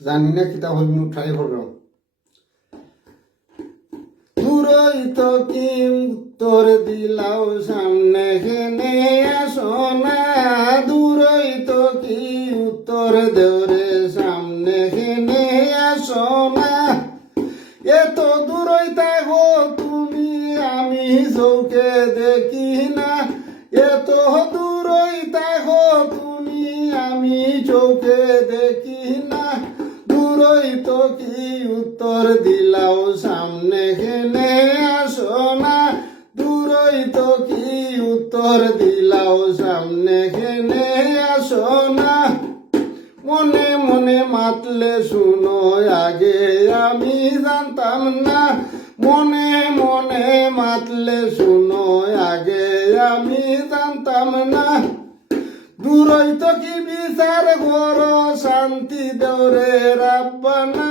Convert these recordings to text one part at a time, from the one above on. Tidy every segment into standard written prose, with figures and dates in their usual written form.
জানি না কিতা হইব ট্রাই করলাম দূরই তো কি উত্তর দিলাও সামনে হেনে আসো না দূরই তো কি উত্তর দেওরে সামনে হেনে আসো না এত দূরই থাকো তুমি আমি চোখে দেখি না এত দূরই থাকো তুমি আমি চোখে দেখি না দূরই তো কি উত্তর দিলাও সামনে হেনে আসো না দূরই তো কি উত্তর দিলাও সামনে হেনে আসো না মনে মনে মাতলে শুনো আগে আমি জানতাম না মনে মনে মাতলে শুনো আগে আমি জানতাম না দূরই তো কি বিচার করো শান্তি দৌড়ে রাব্বানা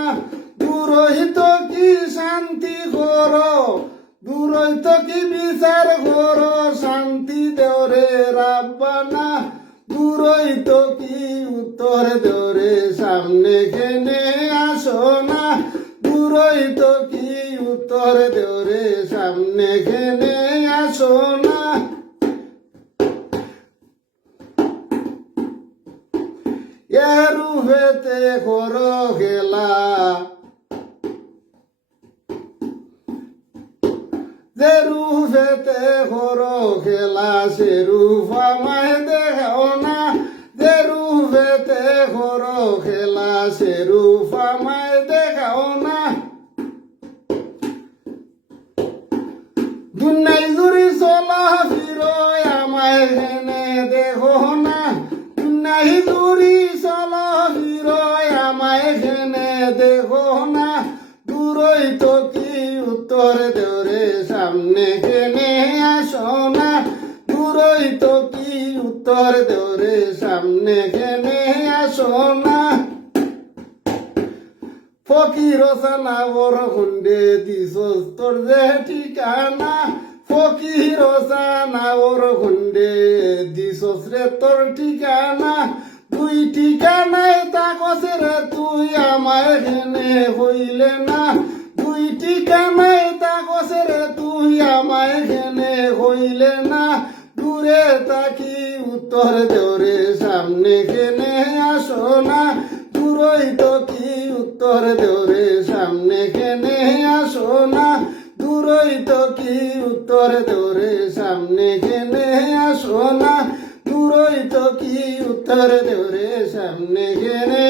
দূরই তো কি শান্তি করো দূরই তো কি বিচার করো শান্তি দৌড়ে রাব্বানা দূরই তো কি উত্তর দৌড়ে সামনে কেনে আসো না দূরই তো কি উত্তর দৌড়ে সামনে কেনে আসো না রূপেতে করো খেলা যে রূপেতে করো খেলা সে রূপ আমায় দেখাও না যে রূপেতে করো খেলা সে রূপ আমায় দেখাও না দুনিয়ায় জুড়ি চলা ফিরো আমায় হেনে দেখো না দুনিয়ায় জুড়ি চলা ফিরো আমায় হেনে দেখো না দূরই তো কি উত্তর দেওরে সামনে হেনে আসো না দূরই তো কি উত্তর দেওরে সামনে হেনে আসো না ফকির সানাবর হুন্ডে দিছস তোর যে ঠিকানা ফকির সানাবর হুন্ডে দিছস রে তোর ঠিকানা তুই ঠিকানায় তাকস রে তুই আমায় হেনে হইলে না তুই ঠিকানায় তাকস রে তুই আমায় হেনে হইলে না দূরে তাকি উত্তর দেওরে সামনে হেনে আসো না দূরই তো কি উত্তর দেওরে সামনে কেনে আসো না দূরই তো কি উত্তর দেওরে সামনে কেনে আসো না দূরই তো কি উত্তর দেওরে সামনে কেনে